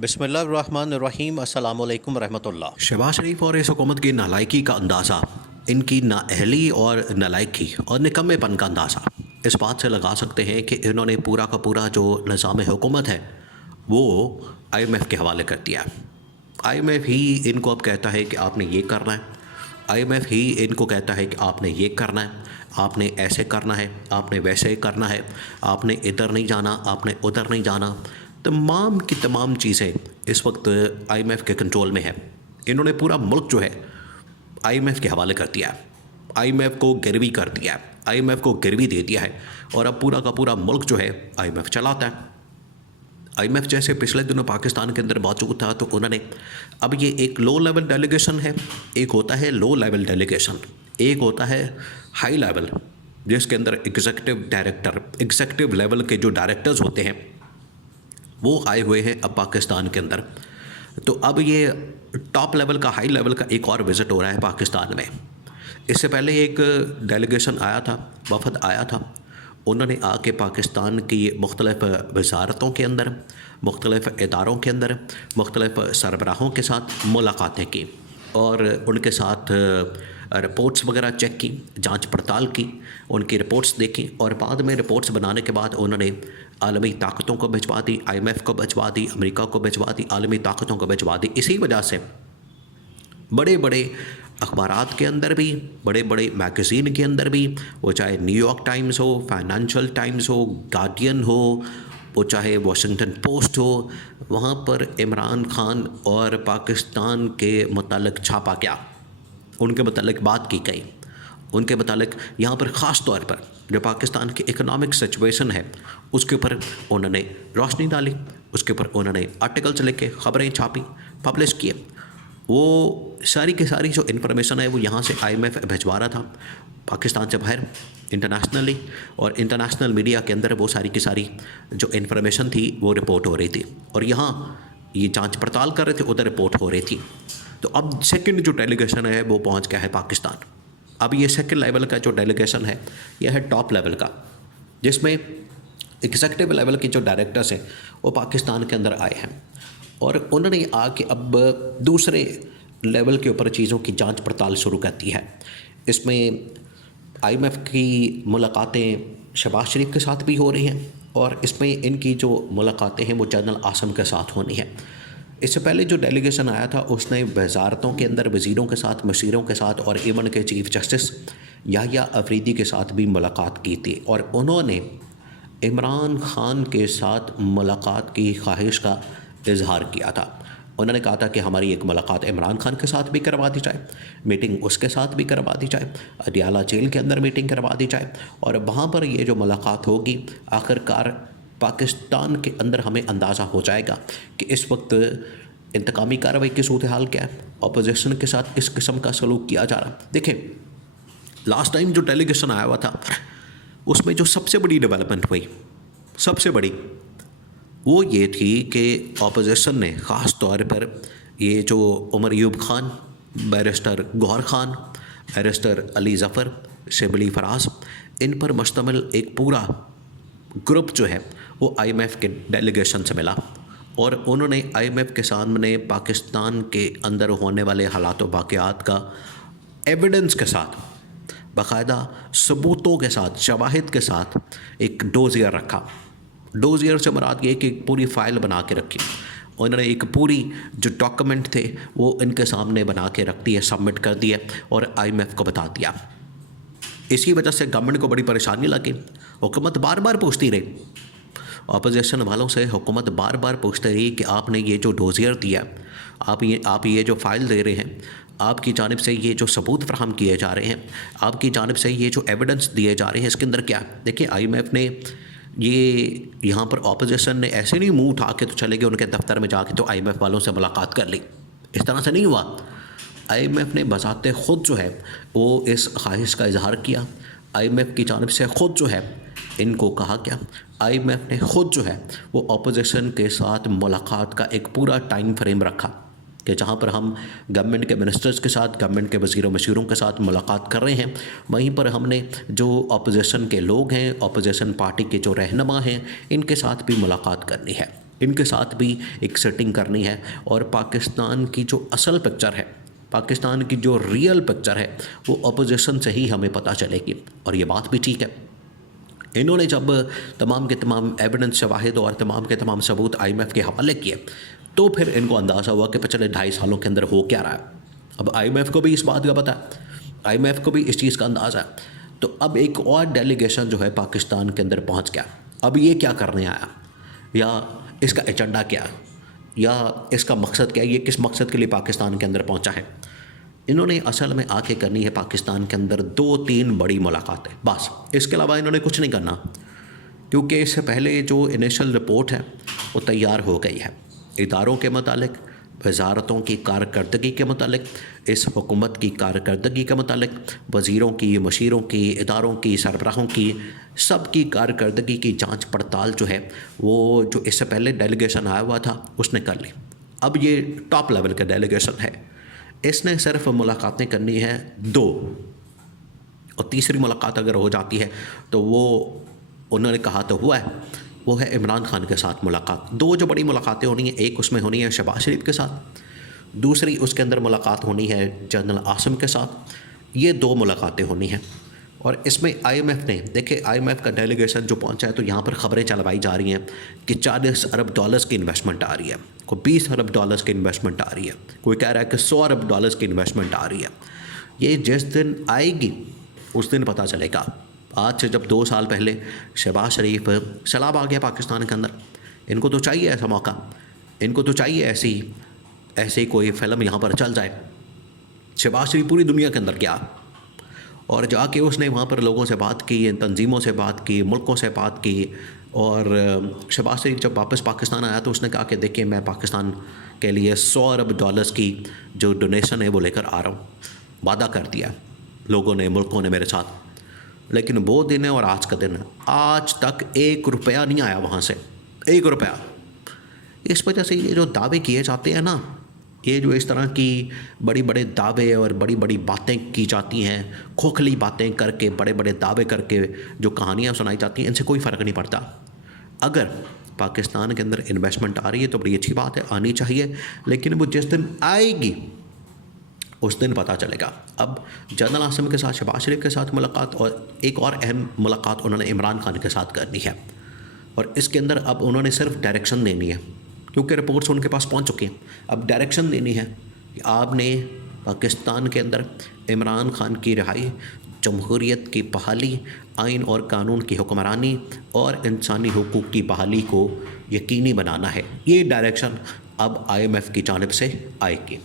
बिस्मिल्लाहिर्रहमानिर्रहीम अस्सलामु अलैकुम रहमतुल्लाह। शहबाज शरीफ और इस हुकूमत की नालायकी का अंदाज़ा, इनकी नाअहली और नालायकी और निकम्मेपन का अंदाज़ा इस बात से लगा सकते हैं कि इन्होंने पूरा का पूरा जो निज़ाम हुकूमत है वो IMF के हवाले कर दिया। IMF ही इनको अब कहता है कि आपने ये करना है, IMF ही इनको कहता है कि आपने ये करना है, आपने ऐसे करना है, आपने वैसे करना है, आपने इधर नहीं जाना, आपने उधर नहीं जाना। तमाम की तमाम चीज़ें इस वक्त IMF के कंट्रोल में है। इन्होंने पूरा मुल्क जो है IMF के हवाले कर दिया है, IMF को गिरवी कर दिया है, IMF को गिरवी दे दिया है और अब पूरा का पूरा मुल्क जो है IMF चलाता है। IMF जैसे पिछले दिनों पाकिस्तान के अंदर मौजूद था तो उन्होंने अब ये एक लो लेवल डेलीगेशन है, एक होता है लो लेवल डेलीगेशन, एक होता है हाई लेवल जिसके अंदर एग्जीक्यूटिव डायरेक्टर, एग्जीक्यूटिव लेवल के जो डायरेक्टर्स होते हैं वो आए हुए हैं अब पाकिस्तान के अंदर। तो अब ये टॉप लेवल का, हाई लेवल का एक और विज़िट हो रहा है पाकिस्तान में। इससे पहले एक डेलीगेशन आया था, वफद आया था, उन्होंने आके पाकिस्तान की मुख्तलिफ़ वज़ारतों के अंदर, मुख्तलिफ़ इदारों के अंदर, मुख्तलिफ़ सरबराहों के साथ मुलाकातें की और उनके साथ रिपोर्ट्स वगैरह चेक की, जांच पड़ताल की, उनकी रिपोर्ट्स देखी और बाद में रिपोर्ट्स बनाने के बाद उन्होंने आलमी ताकतों को भिजवा दी, IMF को भिजवा दी, अमेरिका को भिजवा दी, आलमी ताकतों को भिजवा दी। इसी वजह से बड़े बड़े अखबारात के अंदर भी, बड़े बड़े मैगज़ीन के अंदर भी, वो चाहे न्यूयॉर्क टाइम्स हो, फाइनेंशियल टाइम्स हो, गार्डियन हो, वो चाहे वॉशिंगटन पोस्ट हो, वहाँ पर इमरान खान और पाकिस्तान के मुतालिक छापा गया, उनके मुतालिक बात की गई, उनके मुतालिक यहाँ पर ख़ास तौर पर जो पाकिस्तान की इकोनॉमिक सिचुएशन है उसके ऊपर उन्होंने रोशनी डाली, उसके ऊपर उन्होंने आर्टिकल्स लिखे, ख़बरें छापी, पब्लिश किए। वो सारी की सारी जो इन्फॉर्मेशन है वो यहाँ से IMF भिजवा रहा था पाकिस्तान से बाहर इंटरनेशनली, और इंटरनेशनल मीडिया के अंदर वो सारी की सारी जो इन्फॉर्मेशन थी वो रिपोर्ट हो रही थी और यहाँ ये जांच पड़ताल कर रहे थे, उधर रिपोर्ट हो रही थी। तो अब सेकंड जो डेलीगेशन है वो पहुँच गया है पाकिस्तान। अब ये सेकंड लेवल का जो डेलीगेशन है यह है टॉप लेवल का, जिसमें एग्जीक्यूटिव लेवल के जो डायरेक्टर्स हैं वो पाकिस्तान के अंदर आए हैं और उन्होंने आके अब दूसरे लेवल के ऊपर चीज़ों की जांच पड़ताल शुरू कर दी है। इसमें IMF की मुलाकातें शहबाज शरीफ के साथ भी हो रही हैं और इसमें इनकी जो मुलाकातें हैं वो जनरल आसम के साथ होनी है। इससे पहले जो डेलीगेशन आया था उसने वज़ारतों के अंदर वज़ीरों के साथ, मशीरों के साथ और इवन के चीफ़ जस्टिस याहिया अफरीदी के साथ भी मुलाकात की थी और उन्होंने इमरान खान के साथ मुलाकात की ख्वाहिश का इजहार किया था। उन्होंने कहा था कि हमारी एक मुलाकात इमरान खान के साथ भी करवा दी जाए, मीटिंग उसके साथ भी करवा दी जाए, अडियाला जेल के अंदर मीटिंग करवा दी जाए और वहाँ पर ये जो मुलाकात होगी आखिरकार पाकिस्तान के अंदर हमें अंदाज़ा हो जाएगा कि इस वक्त इंतकामी कार्रवाई की सूरत हाल क्या है, अपोजिशन के साथ किस किस्म का सलूक किया जा रहा। देखें, लास्ट टाइम जो डेलीगेशन आया हुआ था उसमें जो सबसे बड़ी डेवलपमेंट हुई, सबसे बड़ी, वो ये थी कि अपोजिशन ने ख़ास तौर पर ये जो उमर अयूब खान, बैरिस्टर गौहर खान, बैरिस्टर अली ज़फ़र, शिबली फराज, इन पर मुश्तमिल एक पूरा ग्रुप जो है वो IMF के डेलीगेशन से मिला और उन्होंने IMF के सामने पाकिस्तान के अंदर होने वाले हालात व वाक़यात का एविडेंस के साथ, बाकायदा सबूतों के साथ, शवाहिद के साथ एक डोज़ियर रखा। डोज़ियर से मुराद ये कि एक पूरी फ़ाइल बना के रखी। उन्होंने एक पूरी जो डॉक्यूमेंट थे वो इनके सामने बना के रख दिए, सबमिट कर दिए और IMF को बता दिया। इसी वजह से गवर्नमेंट को बड़ी परेशानी लगी। हुकूमत बार बार पूछती रही, अपोजिशन वालों से हुकूमत बार बार पूछती रही कि आपने ये जो डोज़ियर दिया, आप ये जो फ़ाइल दे रहे हैं, आपकी जानिब से ये जो सबूत फराहम किए जा रहे हैं, आपकी जानिब से ये जो एविडेंस दिए जा रहे हैं, इसके अंदर क्या है? देखिए, IMF ने ये यहाँ पर अपोजिशन ने ऐसे नहीं मुँह उठा के तो चले गए उनके दफ्तर में जाके तो IMF वालों से मुलाकात कर ली, इस तरह से नहीं हुआ। IMF ने बज़ाते ख़ुद जो है वो इस ख्वाहिश का इजहार किया। IMF की जानिब से ख़ुद जो है इनको कहा गया, IMF ने ख़ुद जो है वो अपोजिशन के साथ मुलाकात का एक पूरा टाइम फ्रेम रखा कि जहाँ पर हम गवर्नमेंट के मिनिस्टर्स के साथ, गवर्नमेंट के वज़ीरों मशीरों के साथ मुलाकात कर रहे हैं, वहीं पर हमने जो अपोजिशन के लोग हैं, अपोजिशन पार्टी के जो रहनुमा हैं, इनके साथ भी मुलाकात करनी है। इनके साथ भी एक सेटिंग करनी है और पाकिस्तान की जो असल पिक्चर है, पाकिस्तान की जो रियल पिक्चर है वो अपोजिशन से ही हमें पता चलेगी। और ये बात भी ठीक है, इन्होंने जब तमाम के तमाम एविडेंस शवाहिद और तमाम के तमाम सबूत IMF के हवाले किए तो फिर इनको अंदाज़ा हुआ कि पिछले 2.5 सालों के अंदर हो क्या रहा है। अब IMF को भी इस बात का पता है, IMF को भी इस चीज़ का अंदाज़ा है। तो अब एक और डेलीगेशन जो है पाकिस्तान के अंदर पहुंच गया। अब ये क्या करने आया, या इसका एजेंडा क्या है, या इसका मकसद क्या है, ये किस मकसद के लिए पाकिस्तान के अंदर पहुंचा है। इन्होंने असल में आके करनी है पाकिस्तान के अंदर 2-3 बड़ी मुलाकातें, बस इसके अलावा इन्होंने कुछ नहीं करना, क्योंकि इससे पहले जो इनिशियल रिपोर्ट है वो तैयार हो गई है। इदारों के मुतालिक, वजारतों की कारकर्दगी के मुतालिक, इस हुकूमत की कारकर्दगी के मुतालिक, वज़ीरों की, मशीरों की, इदारों की, सरबराहों की, सब की कारकर्दगी की जांच पड़ताल जो है वो जो इससे पहले डेलीगेशन आया हुआ था उसने कर ली। अब ये टॉप लेवल का डेलीगेशन है, इसने सिर्फ मुलाकातें करनी है 2, और तीसरी मुलाकात अगर हो जाती है तो वो उन्होंने कहा तो हुआ है, वो है इमरान खान के साथ मुलाकात। 2 जो बड़ी मुलाकातें होनी है, एक उसमें होनी है शहबाज शरीफ के साथ, दूसरी उसके अंदर मुलाकात होनी है जनरल आसिम के साथ। ये 2 मुलाकातें होनी हैं। और इसमें IMF ने, देखिए IMF का डेलीगेशन जो पहुंचा है तो यहाँ पर ख़बरें चलवाई जा रही हैं कि $40 अरब की इन्वेस्टमेंट आ रही है, कोई $20 अरब की इन्वेस्टमेंट आ रही है, कोई कह रहा है कि $100 अरब की इन्वेस्टमेंट आ रही है। ये जिस दिन आएगी उस दिन पता चलेगा। आज से जब 2 साल पहले शहबाज शरीफ सैलाब आ गया पाकिस्तान के अंदर, इनको तो चाहिए ऐसा मौका, इनको तो चाहिए ऐसी कोई फिल्म यहाँ पर चल जाए। शहबाज शरीफ पूरी दुनिया के अंदर गया और जाके उसने वहाँ पर लोगों से बात की, तंजीमों से बात की, मुल्कों से बात की। और शहबाज शरीफ जब वापस पाकिस्तान आया तो उसने कहा कि देखिए मैं पाकिस्तान के लिए $100 अरब की जो डोनेशन है वो लेकर आ रहा हूँ। वादा कर दिया लोगों ने, मुल्कों ने मेरे साथ। लेकिन वो दिन है और आज का दिन है, आज तक $1 नहीं आया वहाँ से, $1। इस वजह से ये जो दावे किए जाते हैं ना, ये जो इस तरह की बड़ी बड़े दावे और बड़ी बड़ी बातें की जाती हैं, खोखली बातें करके, बड़े बड़े दावे करके जो कहानियाँ सुनाई जाती हैं, इनसे कोई फ़र्क नहीं पड़ता। अगर पाकिस्तान के अंदर इन्वेस्टमेंट आ रही है तो बड़ी अच्छी बात है, आनी चाहिए, लेकिन वो जिस दिन आएगी उस दिन पता चलेगा। अब जनरल आसिम के साथ, शहबाज शरीफ के साथ मुलाकात, और एक और अहम मुलाकात उन्होंने इमरान खान के साथ करनी है। और इसके अंदर अब उन्होंने सिर्फ डायरेक्शन देनी है, क्योंकि रिपोर्ट्स उनके पास पहुंच चुकी हैं। अब डायरेक्शन देनी है कि आपने पाकिस्तान के अंदर इमरान खान की रिहाई, जमहूरियत की बहाली, आइन और कानून की हुक्मरानी और इंसानी हुकूक की बहाली को यकीनी बनाना है। ये डायरेक्शन अब IMF की जानिब से आएगी।